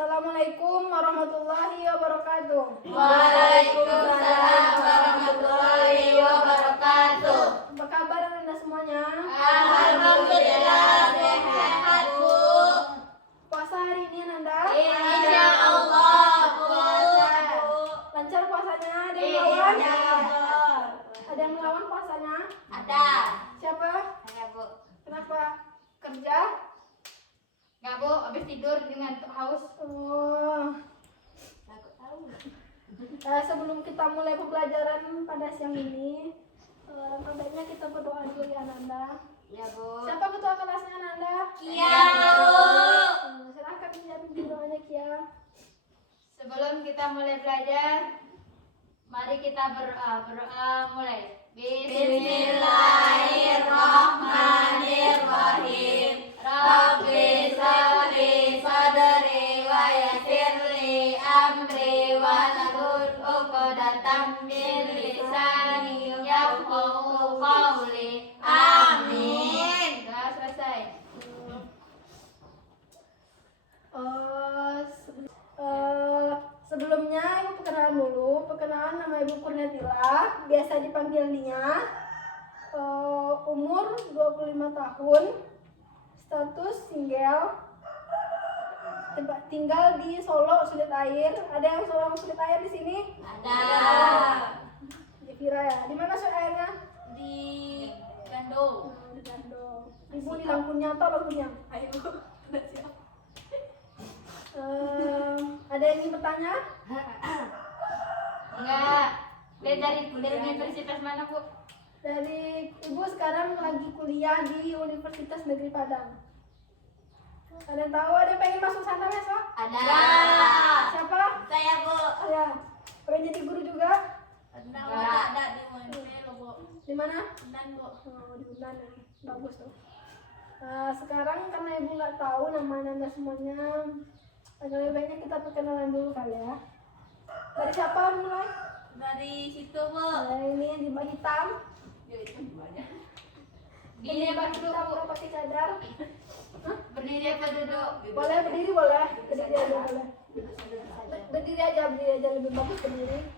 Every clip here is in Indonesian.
Assalamualaikum warahmatullahi wabarakatuh. Waalaikumsalam warahmatullahi wabarakatuh. Apa kabar Anda semuanya? Alhamdulillah sehat, Bu. Puasa hari ini Anda? Insya Allah puasa. Lancar puasanya? Ada yang melawan? Iya. Ada yang melawan puasanya? Ada. Siapa? Ada, Bu. Kenapa? Kerja? Enggak, Bu. Habis tidur dengan haus. Oh. Takut tahu. Sebelum kita mulai pembelajaran pada siang ini, langkah baiknya kita berdoa dulu ya Nanda. Ya, Bu. Siapa ketua kelasnya Nanda? Kia, Bu. Silahkan menjadi doanya Kia. Sebelum kita mulai belajar, mari kita berdoa mulai. Bismillahirrahmanirrahim. Rabbi shrahli sadri wa yassir li amri wahlul 'uqdatam min lisani yafqahu qawli. Amin. Sudah selesai. Sebelumnya Ibu perkenalan dulu. Perkenalan, nama Ibu Kurniatila, biasa dipanggil Nia. Umur 25 tahun, status single, tinggal di Solo Sulit Air. Ada yang Solo Sulit Air di sini? Ada. Di Vira ya. Di mana Sulit Airnya? Di Bandung. Di Bandung. Ibu di Lampunya atau Lampunya? Ayo, udah siap. Ada yang ingin bertanya? Enggak. Dari universitas mana, Bu? Dari Ibu sekarang lagi kuliah di Universitas Negeri Padang. Ada yang tahu? Ada yang pengen masuk sana besok? Ada. Siapa? Saya, Bu. Ya. Pengen jadi guru juga? Ada di Montelo, Bu. Di mana? Unan, Bu. Oh, di Unan ya. Bagus tuh. Sekarang karena Ibu nggak tahu nama Anda semuanya, lebih baiknya kita perkenalan dulu kali ya. Dari siapa mulai? Dari situ, Bu. Ini yang di bawah hitam. Gini apa duduk, Hitam Bu? nggak pakai cadar. Berdiri apa duduk? Boleh berdiri boleh. Berdiri aja boleh. Berdiri aja lebih bagus berdiri.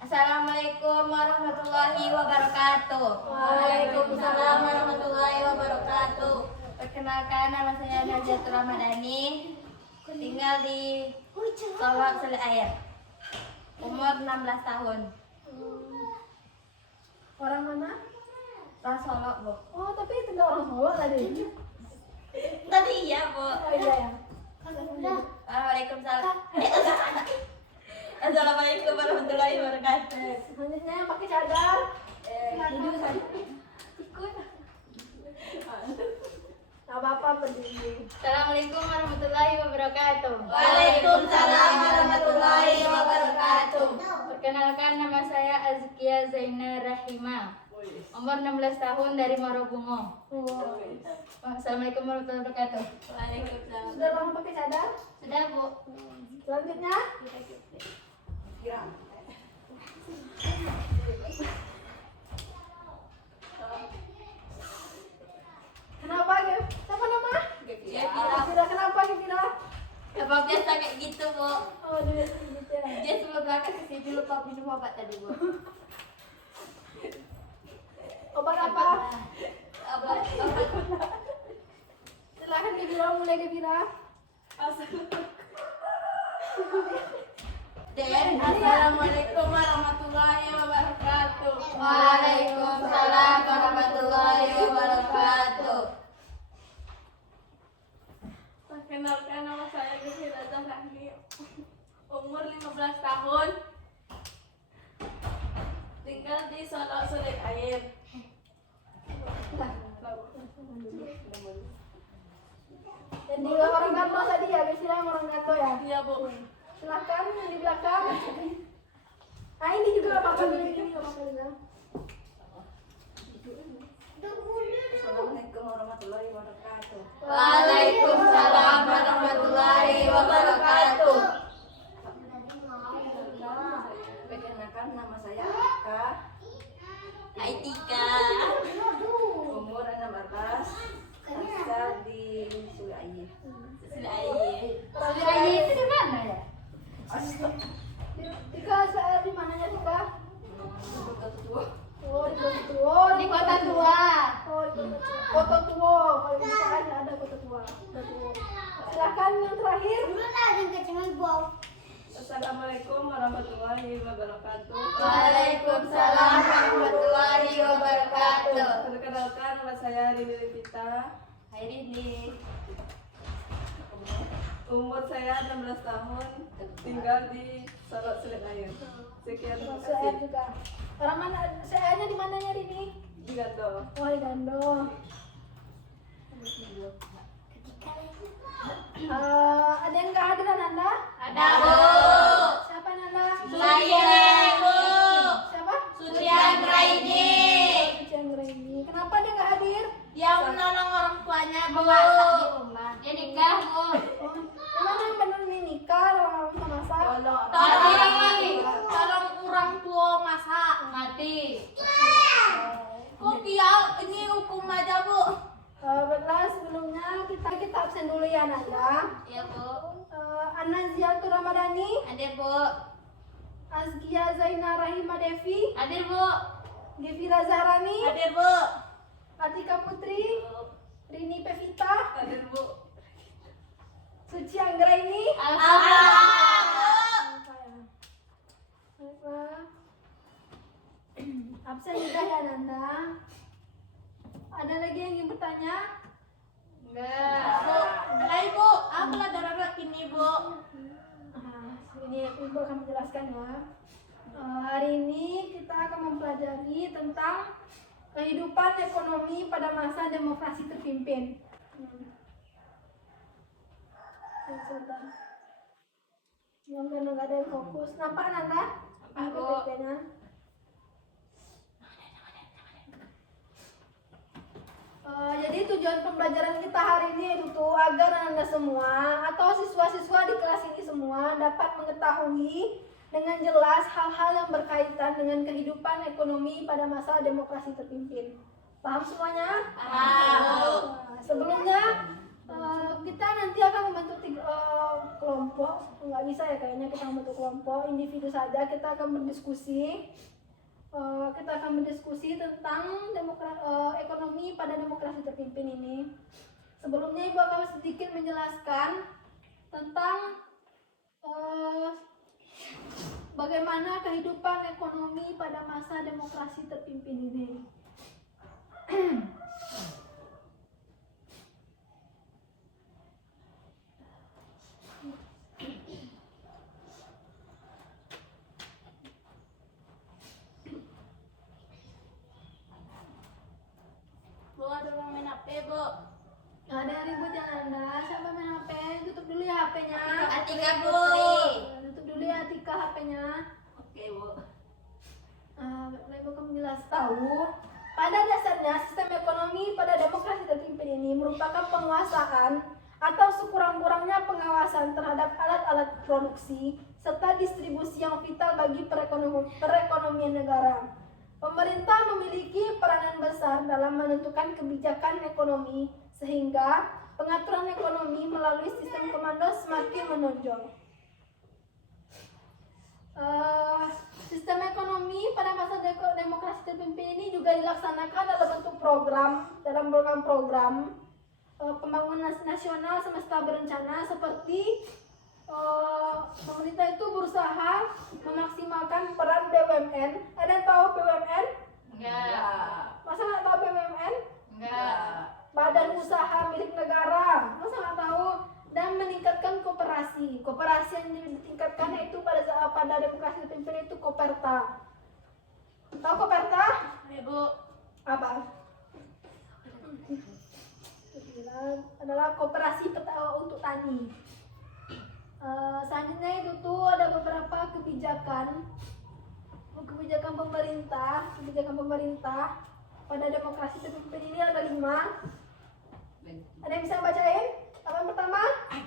Assalamualaikum warahmatullahi wabarakatuh. Waalaikumsalam warahmatullahi wabarakatuh. Perkenalkan, nama saya Najatul Ramadhani. Tinggal di Solo Sulit Air. Umur 16 tahun. Orang mana? Orang Solo, Bu. Oh, tapi tinggal orang Solo tadi. Tadi iya, Bu. Oh iya ya. Waalaikumsalam. Assalamualaikum warahmatullahi wabarakatuh. Selanjutnya yang pakai cadar. Silakan. Gak apa-apa berdiri. Assalamualaikum warahmatullahi wabarakatuh. Waalaikumsalam warahmatullahi wabarakatuh. Perkenalkan, nama saya Azkia Zaina Rahima. Umur 16 tahun dari Morobungo. Oh. Assalamualaikum warahmatullahi wabarakatuh. Waalaikumsalam. Sudah lama pakai cadar? Sudah, Bu. Selanjutnya. Kenapa gitu? Siapa nama? Gevira. Kenapa Gevira? Apa biasa kayak gitu, Bu? Oh, dia gitu ya. Dia sebelum berangkat ke sini lupa minum obat tadi, Bu. Obat apa? Obat. Silakan Gevira, mulai Gevira. Dan Assalamualaikum warahmatullahi wabarakatuh. Waalaikumsalam warahmatullahi wabarakatuh. Perkenalkan, nama saya Gevira Zahrahi. Umur 15 tahun. Tinggal di Solo Sulit Air. Yang di orang Gato tadi ya, Gevira yang orang Gato ya. Iya, Bu. Silakan yang di belakang. Ah, ini juga gak apa-apa dulu, ini gak apa-apa juga. Assalamualaikum warahmatullahi wabarakatuh. Waalaikumsalam warahmatullahi wabarakatuh. Perkenalkan, nama saya Aika. Hai Tika. Umur 16. Bisa Kota tua, kalau misalkan nggak ada kota tua. Silakan yang terakhir. Assalamualaikum warahmatullahi wabarakatuh. Waalaikumsalam warahmatullahi wabarakatuh. Perkenalkan, nama saya Rini Levita. Hai Rini. Umur saya 16 tahun, tinggal di Solok Sulit Air. Sekian, terima Saya kasih. juga. Orang mana? Saya di mananya Rini? Di Gando. Oh, di Gando. Ada yang nggak hadir Anda? Ada Bu. Siapa Nanda? Saya Bu. Siapa? Suciagraini. Suci Anggraini. Kenapa dia nggak hadir? Dia menolong orang tuanya memasak di rumah. Dia nikah Bu. Oh, emang yang benar ini nikah orang bisa masak? Tolong orang tua masak mati. Kok dia ini hukum aja Bu? Baiklah, sebelumnya kita absen dulu ya Nanda. Iya Bu. Ana Ziatul Ramadhani, Hadir Bu. Azkia Zaina Rahima Devi, Hadir Bu. Devira Zahrani, Hadir Bu. Atika Putri, Rini Pevita, Hadir Bu. Suci Anggraini. Alhamdulillah. Baiklah. Absen juga ya Nanda. Ada lagi yang ingin bertanya? Enggak. Bu, mulai Bu. Aku lah darurat ini Bu. Ini Ibu akan menjelaskan ya. Hari ini kita akan mempelajari tentang kehidupan ekonomi pada masa demokrasi terpimpin. Sebentar. Yang nggak ada yang fokus. Nampak Nanda? Nampak, Bu. PPT-nya. Jadi tujuan pembelajaran kita hari ini yaitu agar Anda semua atau siswa-siswa di kelas ini semua dapat mengetahui dengan jelas hal-hal yang berkaitan dengan kehidupan ekonomi pada masa demokrasi terpimpin. Paham semuanya? Paham. Sebelumnya kita nanti akan membentuk kelompok. Nggak bisa ya kayaknya kita membentuk kelompok, individu saja. Kita akan berdiskusi. Kita akan berdiskusi tentang ekonomi pada demokrasi terpimpin ini. Sebelumnya Ibu akan sedikit menjelaskan tentang bagaimana kehidupan ekonomi pada masa demokrasi terpimpin ini. Bu, ada orang main HP Bu. Ada yang ribut ya Nanda, siapa main HP? Tutup dulu ya HP-nya. Atika Bu. Tutup dulu ya Atika HP-nya. Oke Bu. Ibu akan menjelaskan tahu. Pada dasarnya sistem ekonomi pada demokrasi terpimpin ini merupakan penguasaan atau sekurang-kurangnya pengawasan terhadap alat-alat produksi serta distribusi yang vital bagi perekonomian negara. Pemerintah memiliki peranan besar dalam menentukan kebijakan ekonomi sehingga pengaturan ekonomi melalui sistem komando semakin menonjol. Sistem ekonomi pada masa demokrasi terpimpin ini juga dilaksanakan dalam bentuk program pembangunan nasional semesta berencana seperti pemerintah itu berusaha memaksimalkan peran BUMN. Ada yang tahu BUMN? Enggak. Masa nggak tahu BUMN? Enggak. Badan usaha milik negara. Masa nggak tahu? Dan meningkatkan kooperasi. Kooperasi yang ditingkatkan itu pada demokrasi terpimpin itu Koperta. Tahu Koperta? Ibu. Apa? Adalah koperasi untuk tani. Selanjutnya itu tuh ada beberapa kebijakan pemerintah pada demokrasi terpimpin ini ada 5. Ada yang bisa bacain? Apa yang pertama?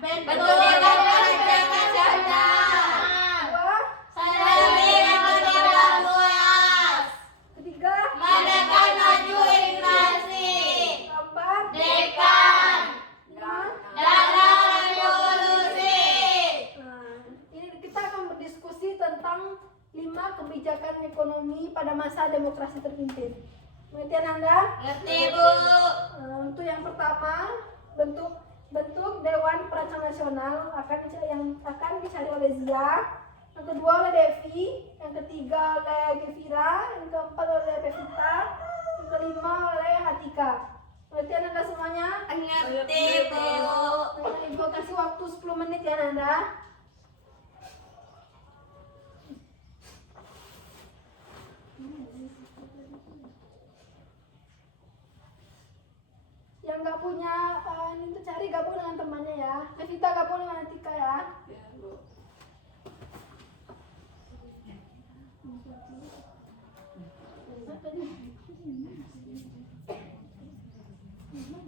Menurunkan harga masyarakat. 2, Stabil ekonomi luas. 3, Menekan maju inflasi. 4, Dekan. 5. Dana revolusi. Ini kita akan berdiskusi tentang 5 kebijakan ekonomi pada masa demokrasi terpimpin. Pengertian Anda? Ngerti Bu. pertama, bentuk Dewan Perancang Nasional yang akan dicari oleh Zia, yang kedua oleh Devi, yang ketiga oleh Gevira, yang keempat oleh Pevita, yang kelima oleh Atika. Berarti Ananda semuanya? Ngerti, Bu. Nah, Ibu kasih waktu 10 menit ya Ananda. Yang nggak punya ini tuh cari gabung dengan temannya ya. Pevita gabung dengan Atika ya. Ya, Bu.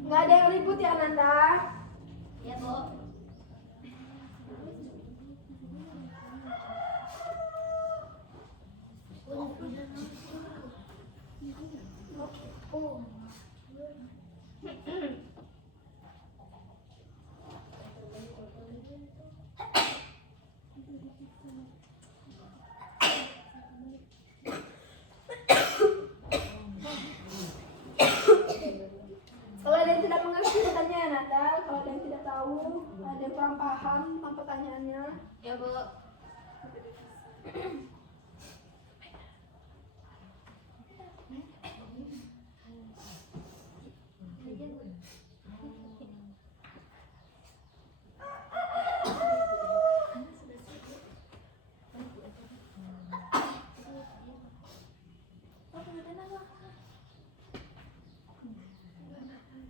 Nggak ada yang ribut ya Ananda. Ya, Bu. Kalau ada yang tidak mengerti bertanya ya Nanda. Kalau ada yang tidak tahu, ada yang kurang paham tentang pertanyaannya. Ya, Bu.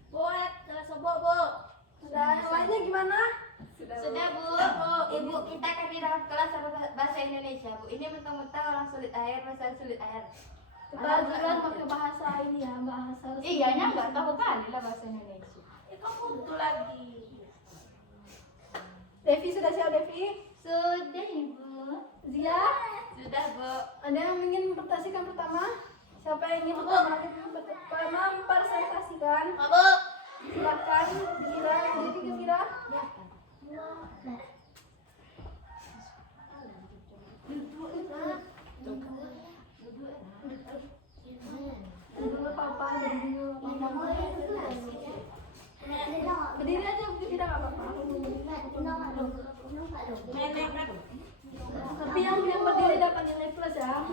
Bu, kelas sobo, Bu. Sudah, yang lainnya gimana? Sudah, Bu. Ibu, kita akan di dalam kelas bahasa Indonesia, Bu. Ini mentang-mentang orang sulit air, bahasa sulit air. Kita juga pakai bahasa ini ya, bahasa. Iya, nggak tahu kali lah bahasa Indonesia. Kamu butuh lagi. Devi sudah siap Devi? Sudah, Ibu. Zia? Sudah, Bu. Ada yang ingin mempresentasikan pertama? Siapa yang ingin pertama mempresentasikan? Bu. Silakan, Gira, Devi ke Gira. Dulu papa, dulu papa. Berdiri aja, tidak apa-apa. Tapi yang berdiri dapat nilai plus ya.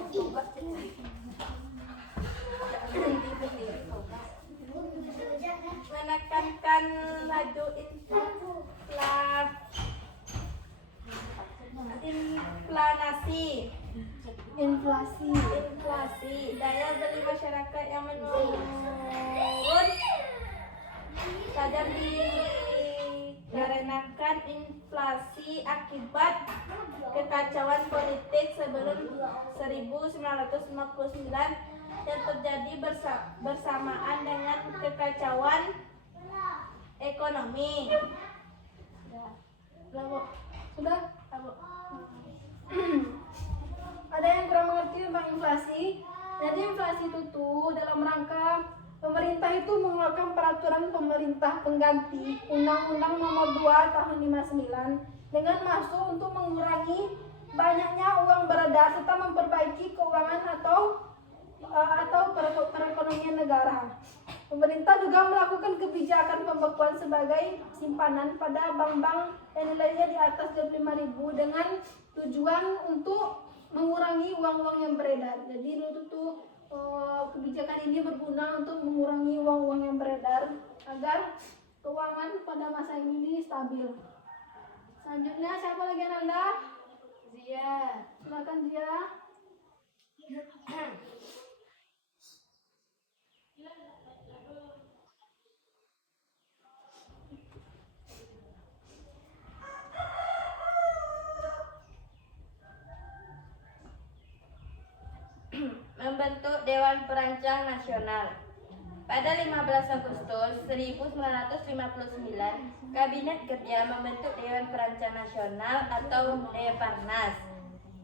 Menekankan laju inflasi daya beli masyarakat yang menurun sadar dikarenakan inflasi akibat kekacauan politik sebelum 1959 yang terjadi bersamaan dengan kekacauan ekonomi. Sudah? Ada yang kurang mengerti tentang inflasi? Jadi inflasi itu tuh dalam rangka pemerintah itu mengeluarkan peraturan pemerintah pengganti Undang-Undang Nomor 2 Tahun 59 dengan maksud untuk mengurangi banyaknya uang beredar serta memperbaiki keuangan atau perekonomian negara. Pemerintah juga melakukan kebijakan pembekuan sebagai simpanan pada bank-bank yang nilainya di atas 25.000 dengan tujuan untuk mengurangi uang-uang yang beredar. Jadi itu tuh kebijakan ini berguna untuk mengurangi uang-uang yang beredar agar keuangan pada masa ini stabil. Selanjutnya siapa lagi Anda? Zia. Silakan Zia. Membentuk Dewan Perancang Nasional. Pada 15 Agustus 1959, Kabinet Kerja membentuk Dewan Perancang Nasional atau Deparnas.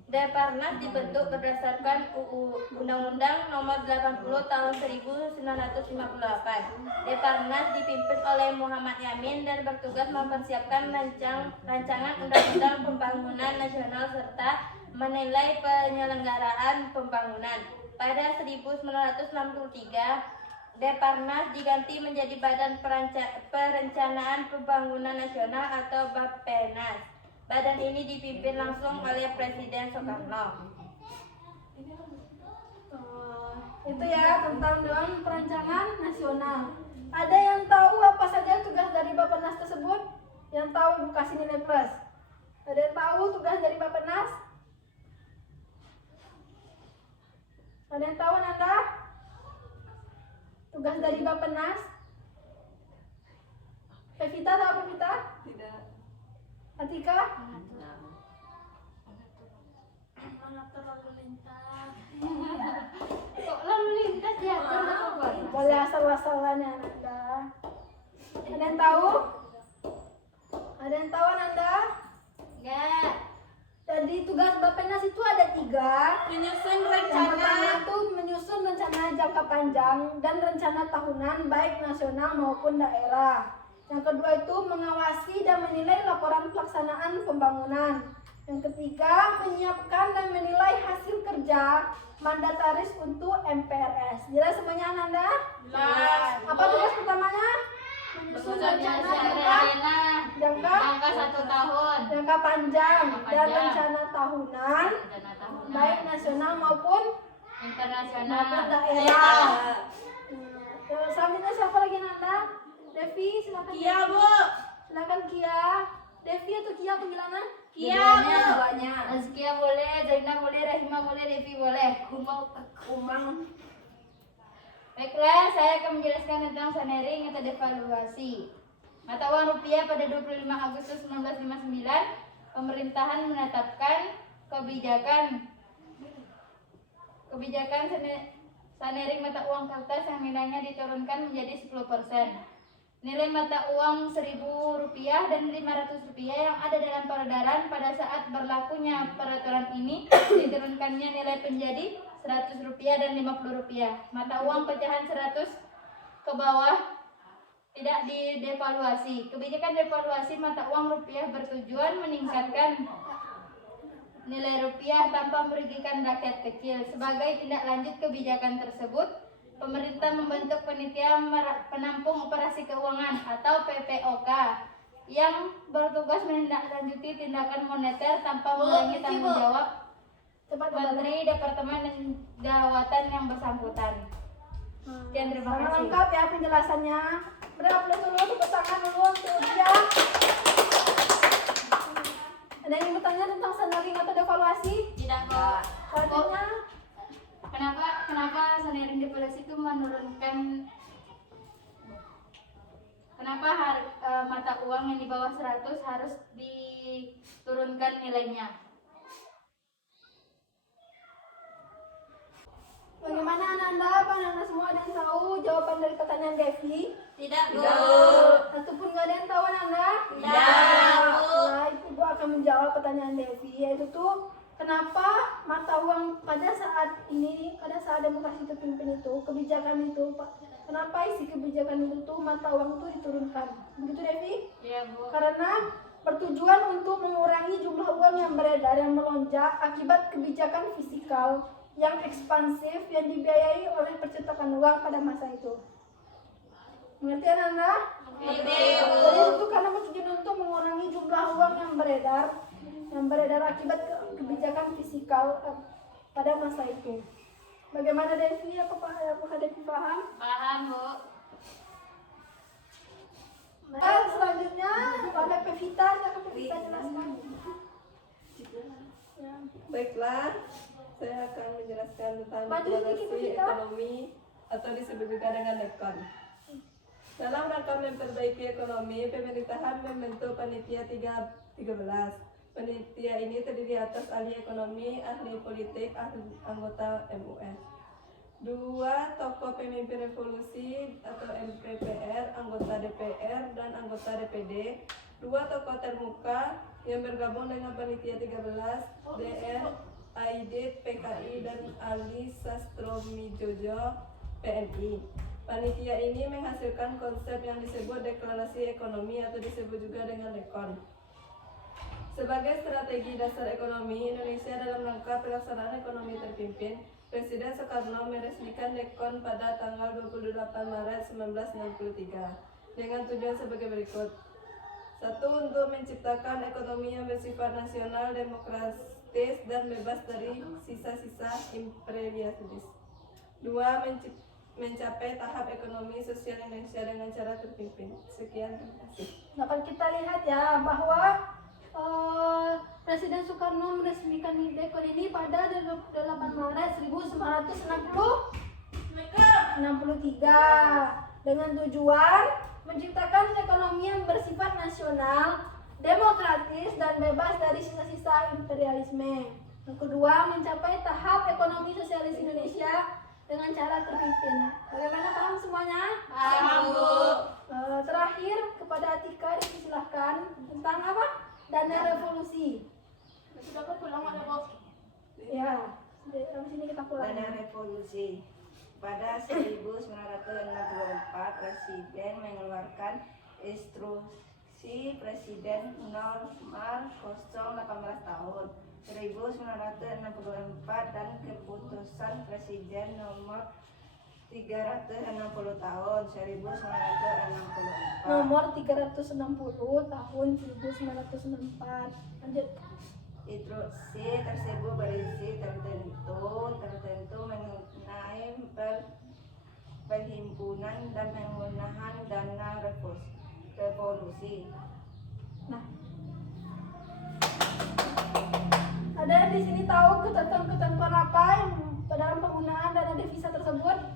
Deparnas dibentuk berdasarkan Undang-Undang Nomor 80 Tahun 1958. Deparnas dipimpin oleh Muhammad Yamin dan bertugas mempersiapkan rancangan undang-undang pembangunan nasional serta menilai penyelenggaraan pembangunan. Pada 1963, Deparnas diganti menjadi Badan Perencanaan Pembangunan Nasional atau Bappenas. Badan ini dipimpin langsung oleh Presiden Soekarno. Itu ya tentang Dewan Perencanaan Nasional. Ada yang tahu apa saja tugas dari Bappenas tersebut? Yang tahu Ibu kasih nilai plus. Ada yang tahu tugas dari Bappenas? Ada yang tahu Nanda? Tugas dari Bappenas? Pevita tahu Pevita? Tidak. Atika? Mengatur lalu lintas. Kok lalu lintas ya? Boleh asal-asalannya Nanda. Ada yang tahu? Ada yang tahu Nanda? Enggak. Jadi tugas Bappenas itu ada 3. Menyusun Yang pertama itu menyusun rencana jangka panjang dan rencana tahunan baik nasional maupun daerah. Yang kedua itu mengawasi dan menilai laporan pelaksanaan pembangunan. Yang ketiga menyiapkan dan menilai hasil kerja mandataris untuk MPRS. Jelas semuanya Ananda? Jelas. Apa tugas pertamanya? Menyusun rencana jangka Angka 1 tahun. jangka panjang dan Panjang. rencana tahunan Rencana tahunan. baik nasional maupun Internasional. daerah. Selanjutnya siapa lagi Nanda? Devi, silakan. Kia, Bu. Silakan Kia. Devi atau Kia panggilannya? Kia, Bu. Duanya. Azkia boleh, Zaina boleh, Rahima boleh, Devi boleh. Umang. Baiklah, saya akan menjelaskan tentang sanering atau devaluasi. Mata uang rupiah pada 25 Agustus 1959, pemerintahan menetapkan kebijakan sanering mata uang kertas yang nilainya diturunkan menjadi 10%. Nilai mata uang Rp1.000 dan Rp500 yang ada dalam peredaran pada saat berlakunya peraturan ini diturunkannya nilai menjadi Rp100 dan Rp50. Mata uang pecahan 100 ke bawah tidak didevaluasi. Kebijakan devaluasi mata uang rupiah bertujuan meningkatkan nilai rupiah tanpa merugikan rakyat kecil. Sebagai tindak lanjut kebijakan tersebut, pemerintah membentuk Panitia Penampung Operasi Keuangan atau PPOK yang bertugas menindaklanjuti tindakan moneter tanpa mengurangi tanggung jawab Menteri, Departemen, dan Jawatan yang bersangkutan. Sekian, terima Sangat kasih. lengkap ya penjelasannya. Berapa dulu tepuk tangan dulu untuk dia. Ada yang bertanya tentang sanering atau devaluasi? Tidak kok. Selanjutnya Kenapa sanering devaluasi itu menurunkan? Kenapa mata uang yang di bawah 100 harus diturunkan nilainya? bagaimana Ananda? Apa Ananda semua ada yang tahu jawaban dari pertanyaan Devi? Tidak, Bu. Ataupun nggak ada yang tahu Ananda? Tidak, Bu. Nah, Ibu akan menjawab pertanyaan Devi, yaitu tuh kenapa mata uang pada saat demokrasi terpimpin itu, kebijakan itu, Pak, kenapa isi kebijakan itu tuh mata uang itu diturunkan? Begitu Devi? Iya, Bu. Karena bertujuan untuk mengurangi jumlah uang yang beredar yang melonjak akibat kebijakan fiskal yang ekspansif yang dibiayai oleh percetakan uang pada masa itu. Mengerti Anda? Jadi itu karena bertujuan untuk mengurangi jumlah uang yang beredar akibat kebijakan fiskal pada masa itu. Bagaimana Devi? Apakah Devi paham? Paham, Bu. Nah, selanjutnya oleh Pevita, silakan Pevita jelaskan. Ya. Baiklah, saya akan menjelaskan tentang Maju sedikit, devaluasi Vita. ekonomi atau disebut juga dengan dekon. Dalam rangka memperbaiki ekonomi, pemerintahan membentuk Panitia 13. Panitia ini terdiri atas ahli ekonomi, ahli politik, anggota MUN. 2 tokoh pemimpin revolusi atau MPPR, anggota DPR dan anggota DPD. 2 tokoh termuka yang bergabung dengan Panitia 13, DR, AID, PKI dan Ali Sastromijojo, PNI. Panitia ini menghasilkan konsep yang disebut deklarasi ekonomi atau disebut juga dengan dekon. Sebagai strategi dasar ekonomi Indonesia dalam rangka pelaksanaan ekonomi terpimpin, Presiden Soekarno meresmikan Dekon pada tanggal 28 Maret 1963 dengan tujuan sebagai berikut. 1. Untuk menciptakan ekonomi yang bersifat nasional, demokratis, dan bebas dari sisa-sisa imperialisme. 2. Mencapai tahap ekonomi sosial Indonesia dengan cara terpimpin. Sekian, terima kasih. Dapat kita lihat ya bahwa Presiden Soekarno meresmikan Dekon ini pada 8 Maret 1963 dengan tujuan menciptakan ekonomi yang bersifat nasional, demokratis, dan bebas dari sisa-sisa imperialisme. Yang kedua, mencapai tahap ekonomi sosialis Indonesia dengan cara terpimpin. Bagaimana, paham semuanya? Paham, Bu. Terakhir kepada Atika dipersilahkan tentang apa? Dana revolusi. Sudah pulang ada bos. Ya, dari sini kita pulang. Pada revolusi pada 1964 Presiden mengeluarkan instruksi Presiden nomor 018 tahun 1964 dan keputusan Presiden nomor 360 tahun 1964. Nomor 360 tahun 1964. Lanjut. Instruksi tersebut berisi tertentu mengenai perhimpunan dan penggunaan dana revolusi. Nah, ada yang di sini tahu ketentuan-ketentuan apa yang dalam penggunaan dana devisa tersebut?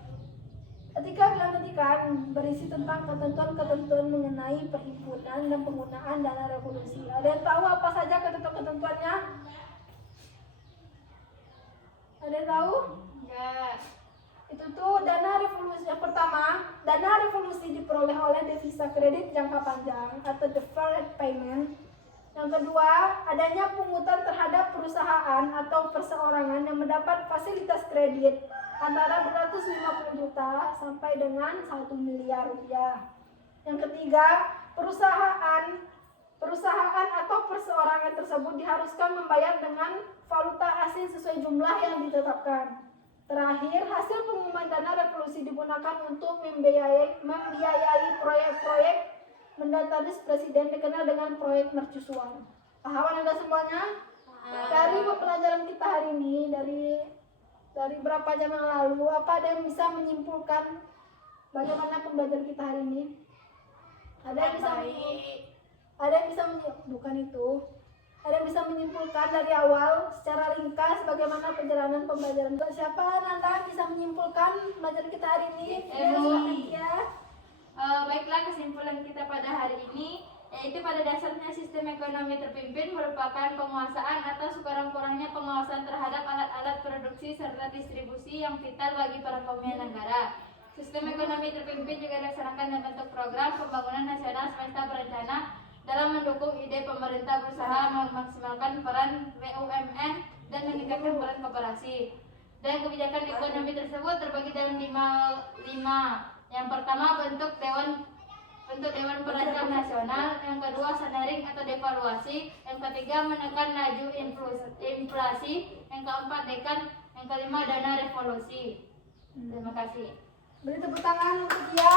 Ketika bilang tadi kan berisi tentang ketentuan-ketentuan mengenai perhimpunan dan penggunaan dana revolusi. Ada yang tahu apa saja ketentuan-ketentuannya? Ada yang tahu? Enggak. Itu tuh dana revolusi. Yang pertama, dana revolusi diperoleh oleh devisa kredit jangka panjang atau deferred payment. Yang kedua, adanya pungutan terhadap perusahaan atau perseorangan yang mendapat fasilitas kredit antara 250 juta sampai dengan 1 miliar rupiah. Yang ketiga, perusahaan atau perseorangan tersebut diharuskan membayar dengan valuta asing sesuai jumlah yang ditetapkan. Terakhir, hasil pengumuman dana revolusi digunakan untuk membiayai proyek-proyek mandataris presiden dikenal dengan proyek mercusuar. Paham Anda semuanya? Dari pembelajaran kita hari ini, dari berapa jam yang lalu, apa ada yang bisa menyimpulkan bagaimana pembelajaran kita hari ini? Ada yang bisa menyimpulkan dari awal secara ringkas bagaimana perjalanan pembelajaran. Siapa Nanda bisa menyimpulkan pembelajaran kita hari ini? Baiklah, kesimpulan kita pada hari ini yaitu pada dasarnya sistem ekonomi terpimpin merupakan penguasaan atau sekurang-kurangnya pengawasan terhadap alat-alat produksi serta distribusi yang vital bagi para negara. Sistem ekonomi terpimpin juga dilaksanakan dalam bentuk program pembangunan nasional semesta berencana dalam mendukung ide pemerintah berusaha memaksimalkan peran BUMN dan meningkatkan peran koperasi. Dan kebijakan ekonomi tersebut terbagi dalam lima. Yang pertama bentuk Dewan Perancang Nasional, yang kedua sanering atau devaluasi, yang ketiga menekan laju inflasi, yang keempat dekan, yang kelima dana revolusi. Terima kasih. Beri tepuk tangan untuk dia.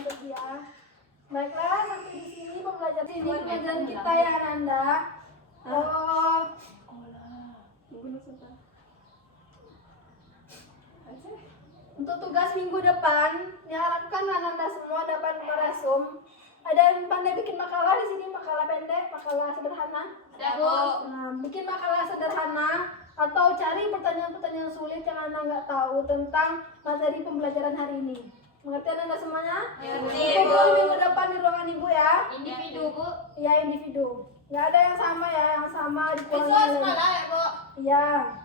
Untuk dia. Baiklah, sampai di sini pembelajaran kita ya Nanda. Untuk tugas minggu depan, diharapkan Anda semua dapat merasum. Ada yang pandai bikin makalah di sini, makalah pendek, makalah sederhana. Ada, Bu. Nah, bikin makalah sederhana atau cari pertanyaan-pertanyaan sulit yang Anda nggak tahu tentang materi pembelajaran hari ini. Mengerti Anda semuanya? Mengerti, Bu. Kumpul minggu depan di ruangan Ibu ya. Individu, Bu. Iya, individu. Nggak ada yang sama ya, yang sama di Besok ruangan lain. sekolah ya, Bu. Iya.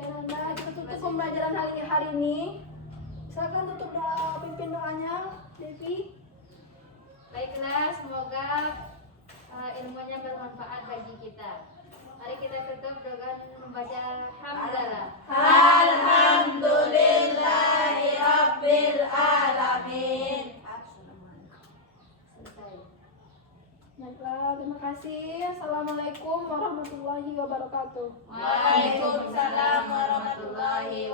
Oke, Nanda, kita tutup pembelajaran hari ini. Silakan tutup doa, pimpin doanya, Devi. Baiklah, semoga ilmunya bermanfaat bagi kita. Mari kita tutup dengan membaca hamdalah. Alhamdulillahirabbil alamin. Selesai. Baiklah, terima kasih. Assalamualaikum warahmatullahi wabarakatuh. Waalaikumsalam warahmatullahi